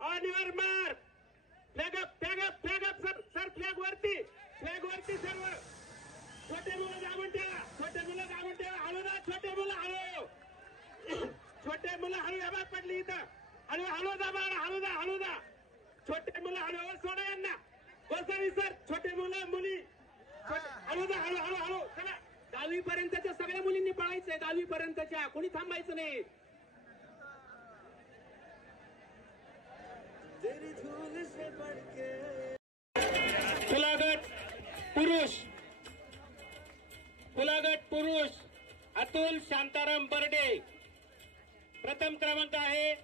और मार flag up sir flag वरती सर्व छोटे मुलं दाबून ठेवा हळू ना छोटे मुलं हळू आवाज पडली इथं हळू दा छोटे मुलं हळू सोडा यांना बसा सर छोटे मुलं मुली हळू चला 10वी पर्यंतच्या सगळ्या मुलींनी पळायचंय 10वी पर्यंतच्या कोणी थांबायचं नाही खुलागट पुरुष अतुल शांताराम बर्डे प्रथम क्रमांक आहे